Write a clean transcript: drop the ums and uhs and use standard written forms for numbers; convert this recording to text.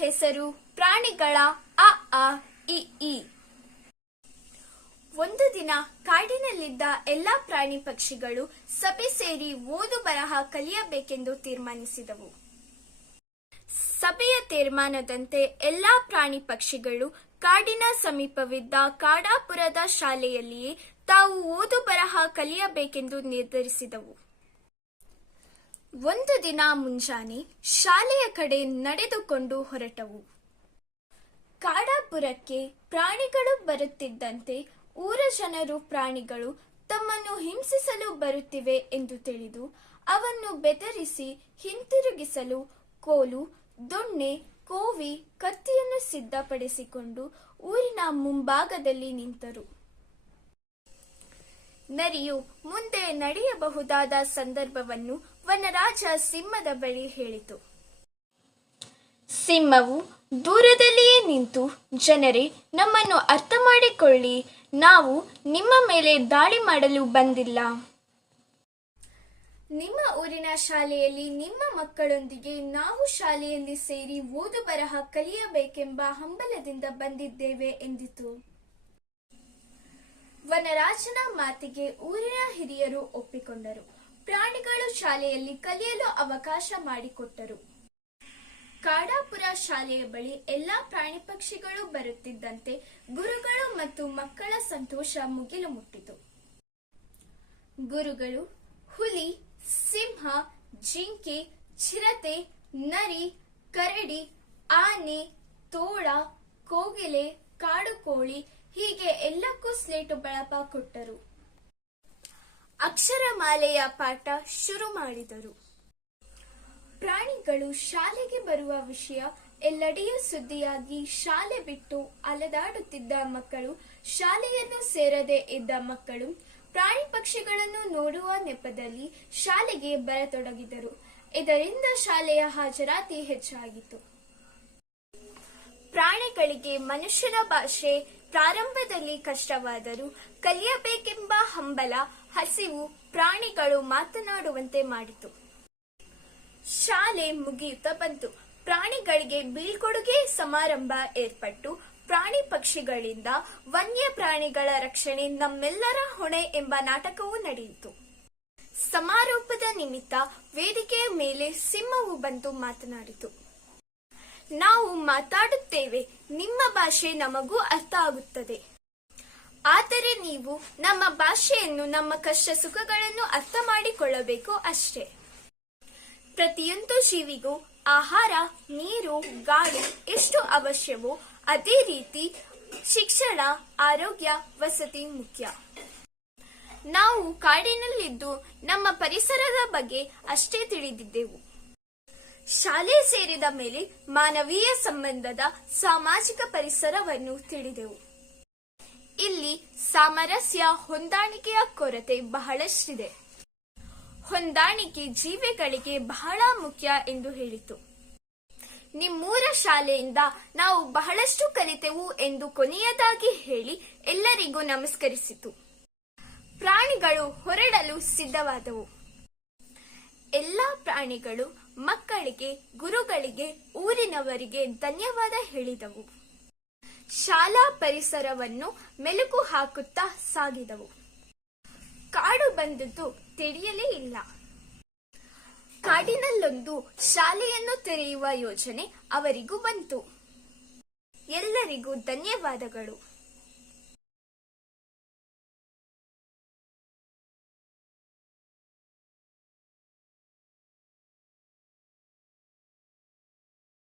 ಹೆಸರು ಪ್ರಾಣಿಗಳ ಅ ಆ ಇ ಈ. ಒಂದು ದಿನ ಕಾಡಿನಲ್ಲಿದ್ದ ಎಲ್ಲಾ ಪ್ರಾಣಿ ಪಕ್ಷಿಗಳು ಸಭೆ ಸೇರಿ ಓದು ಬರಹ ಕಲಿಯಬೇಕೆಂದು ತೀರ್ಮಾನಿಸಿದವು. ಸಭೆಯ ತೀರ್ಮಾನದಂತೆ ಎಲ್ಲಾ ಪ್ರಾಣಿ ಪಕ್ಷಿಗಳು ಕಾಡಿನ ಸಮೀಪವಿದ್ದ ಕಾಡಾಪುರದ ಶಾಲೆಯಲ್ಲಿಯೇ ತಾವು ಓದು ಬರಹ ಕಲಿಯಬೇಕೆಂದು ನಿರ್ಧರಿಸಿದವು. ಒಂದು ದಿನ ಮುಂಜಾನೆ ಶಾಲೆಯ ಕಡೆ ನಡೆದುಕೊಂಡು ಹೊರಟವು. ಕಾಡಾಪುರಕ್ಕೆ ಪ್ರಾಣಿಗಳು ಬರುತ್ತಿದ್ದಂತೆ ಊರ ಜನರು ಪ್ರಾಣಿಗಳು ತಮ್ಮನ್ನು ಹಿಂಸಿಸಲು ಬರುತ್ತಿವೆ ಎಂದು ತಿಳಿದು ಅವನ್ನು ಬೆದರಿಸಿ ಹಿಂತಿರುಗಿಸಲು ಕೋಲು, ದೊಣ್ಣೆ, ಕೋವಿ, ಕತ್ತಿಯನ್ನು ಸಿದ್ಧಪಡಿಸಿಕೊಂಡು ಊರಿನ ಮುಂಭಾಗದಲ್ಲಿ ನಿಂತರು. ನರಿಯು ಮುಂದೆ ನಡೆಯಬಹುದಾದ ಸಂದರ್ಭವನ್ನು ವನರಾಜ ಸಿಂಹದ ಬಳಿ ಹೇಳಿತು. ಸಿಂಹವು ದೂರದಲ್ಲಿಯೇ ನಿಂತು, ಜನರೇ, ನಮ್ಮನ್ನು ಅರ್ಥ ಮಾಡಿಕೊಳ್ಳಿ, ನಾವು ನಿಮ್ಮ ಮೇಲೆ ದಾಳಿ ಮಾಡಲು ಬಂದಿಲ್ಲ. ನಿಮ್ಮ ಊರಿನ ಶಾಲೆಯಲ್ಲಿ ನಿಮ್ಮ ಮಕ್ಕಳೊಂದಿಗೆ ನಾವು ಶಾಲೆಯಲ್ಲಿ ಸೇರಿ ಓದು ಬರಹ ಕಲಿಯಬೇಕೆಂಬ ಹಂಬಲದಿಂದ ಬಂದಿದ್ದೇವೆ ಎಂದಿತು. ವನರಾಜನ ಮಾತಿಗೆ ಊರಿನ ಹಿರಿಯರು ಒಪ್ಪಿಕೊಂಡರು. ಪ್ರಾಣಿಗಳು ಶಾಲೆಯಲ್ಲಿ ಕಲಿಯಲು ಅವಕಾಶ ಮಾಡಿಕೊಟ್ಟರು. ಕಾಡಾಪುರ ಶಾಲೆಯ ಬಳಿ ಎಲ್ಲಾ ಪ್ರಾಣಿ ಪಕ್ಷಿಗಳು ಬರುತ್ತಿದ್ದಂತೆ ಗುರುಗಳು ಮತ್ತು ಮಕ್ಕಳ ಸಂತೋಷ ಮುಗಿಲು ಮುಟ್ಟಿತು. ಗುರುಗಳು ಹುಲಿ, ಸಿಂಹ, ಜಿಂಕೆ, ಚಿರತೆ, ನರಿ, ಕರಡಿ, ಆನೆ, ತೋಳ, ಕೋಗಿಲೆ, ಕಾಡುಕೋಳಿ ಹೀಗೆ ಎಲ್ಲಕ್ಕೂ ಸ್ಲೇಟು ಬಳಪ ಕೊಟ್ಟರು. ಅಕ್ಷರಮಾಲೆಯ ಪಾಠ ಶುರು ಮಾಡಿದರು. ಪ್ರಾಣಿಗಳು ಶಾಲೆಗೆ ಬರುವ ವಿಷಯ ಎಲ್ಲೆಡೆಯೂ ಸುದ್ದಿಯಾಗಿ ಶಾಲೆ ಬಿಟ್ಟು ಅಲೆದಾಡುತ್ತಿದ್ದ ಮಕ್ಕಳು, ಶಾಲೆಯನ್ನು ಸೇರದೆ ಇದ್ದ ಮಕ್ಕಳು ಪ್ರಾಣಿ ಪಕ್ಷಿಗಳನ್ನು ನೋಡುವ ನೆಪದಲ್ಲಿ ಶಾಲೆಗೆ ಬರತೊಡಗಿದರು. ಇದರಿಂದ ಶಾಲೆಯ ಹಾಜರಾತಿ ಹೆಚ್ಚಾಗಿತ್ತು. ಪ್ರಾಣಿಗಳಿಗೆ ಮನುಷ್ಯನ ಭಾಷೆ ಪ್ರಾರಂಭದಲ್ಲಿ ಕಷ್ಟವಾದರೂ ಕಲಿಯಬೇಕೆಂಬ ಹಂಬಲ, ಹಸಿವು ಪ್ರಾಣಿಗಳು ಮಾತನಾಡುವಂತೆ ಮಾಡಿತು. ಶಾಲೆ ಮುಗಿಯುತ್ತಾ ಬಂತು. ಪ್ರಾಣಿಗಳಿಗೆ ಬೀಳ್ಕೊಡುಗೆ ಸಮಾರಂಭ ಏರ್ಪಟ್ಟು ಪ್ರಾಣಿ ಪಕ್ಷಿಗಳಿಂದ ವನ್ಯ ಪ್ರಾಣಿಗಳ ರಕ್ಷಣೆ ನಮ್ಮೆಲ್ಲರ ಹೊಣೆ ಎಂಬ ನಾಟಕವೂ ನಡೆಯಿತು. ಸಮಾರೋಪದ ನಿಮಿತ್ತ ವೇದಿಕೆಯ ಮೇಲೆ ಸಿಂಹವು ಬಂದು ಮಾತನಾಡಿತು. ನಾವು ಮಾತಾಡುತ್ತೇವೆ, ನಿಮ್ಮ ಭಾಷೆ ನಮಗೂ ಅರ್ಥ ಆಗುತ್ತದೆ. ಆದರೆ ನೀವು ನಮ್ಮ ಭಾಷೆಯನ್ನು, ನಮ್ಮ ಕಷ್ಟ ಸುಖಗಳನ್ನು ಅರ್ಥ ಮಾಡಿಕೊಳ್ಳಬೇಕು ಅಷ್ಟೇ. ಪ್ರತಿಯೊಂದು ಜೀವಿಗೂ ಆಹಾರ, ನೀರು, ಗಾಳಿ ಎಷ್ಟು ಅವಶ್ಯವೋ ಅದೇ ರೀತಿ ಶಿಕ್ಷಣ, ಆರೋಗ್ಯ, ವಸತಿ ಮುಖ್ಯ. ನಾವು ಕಾಡಿನಲ್ಲಿದ್ದು ನಮ್ಮ ಪರಿಸರದ ಬಗ್ಗೆ ಅಷ್ಟೇ ತಿಳಿದಿದ್ದೆವು. ಶಾಲೆ ಸೇರಿದ ಮೇಲೆ ಮಾನವೀಯ ಸಂಬಂಧದ ಸಾಮಾಜಿಕ ಪರಿಸರವನ್ನು ತಿಳಿದೆವು. ಇಲ್ಲಿ ಸಾಮರಸ್ಯ, ಹೊಂದಾಣಿಕೆಯ ಕೊರತೆ ಬಹಳಷ್ಟಿದೆ. ಹೊಂದಾಣಿಕೆ ಜೀವಿಗಳಿಗೆ ಬಹಳ ಮುಖ್ಯ ಎಂದು ಹೇಳಿತು. ನಿಮ್ಮೂರ ಶಾಲೆಯಿಂದ ನಾವು ಬಹಳಷ್ಟು ಕಲಿತೆವು ಎಂದು ಕೊನೆಯದಾಗಿ ಹೇಳಿ ಎಲ್ಲರಿಗೂ ನಮಸ್ಕರಿಸಿತು. ಪ್ರಾಣಿಗಳು ಹೊರಡಲು ಸಿದ್ಧವಾದವು. ಎಲ್ಲಾ ಪ್ರಾಣಿಗಳು ಮಕ್ಕಳಿಗೆ, ಗುರುಗಳಿಗೆ, ಊರಿನವರಿಗೆ ಧನ್ಯವಾದ ಹೇಳಿದವು. ಶಾಲಾ ಪರಿಸರವನ್ನು ಮೆಲುಕು ಹಾಕುತ್ತಾ ಸಾಗಿದವು. ಕಾಡು ಬಂದದ್ದು ತಿಳಿಯಲೇ ಇಲ್ಲ. ಕಾಡಿನಲ್ಲೊಂದು ಶಾಲೆಯನ್ನು ತೆರೆಯುವ ಯೋಚನೆ ಅವರಿಗೂ ಬಂತು. ಎಲ್ಲರಿಗೂ ಧನ್ಯವಾದಗಳು.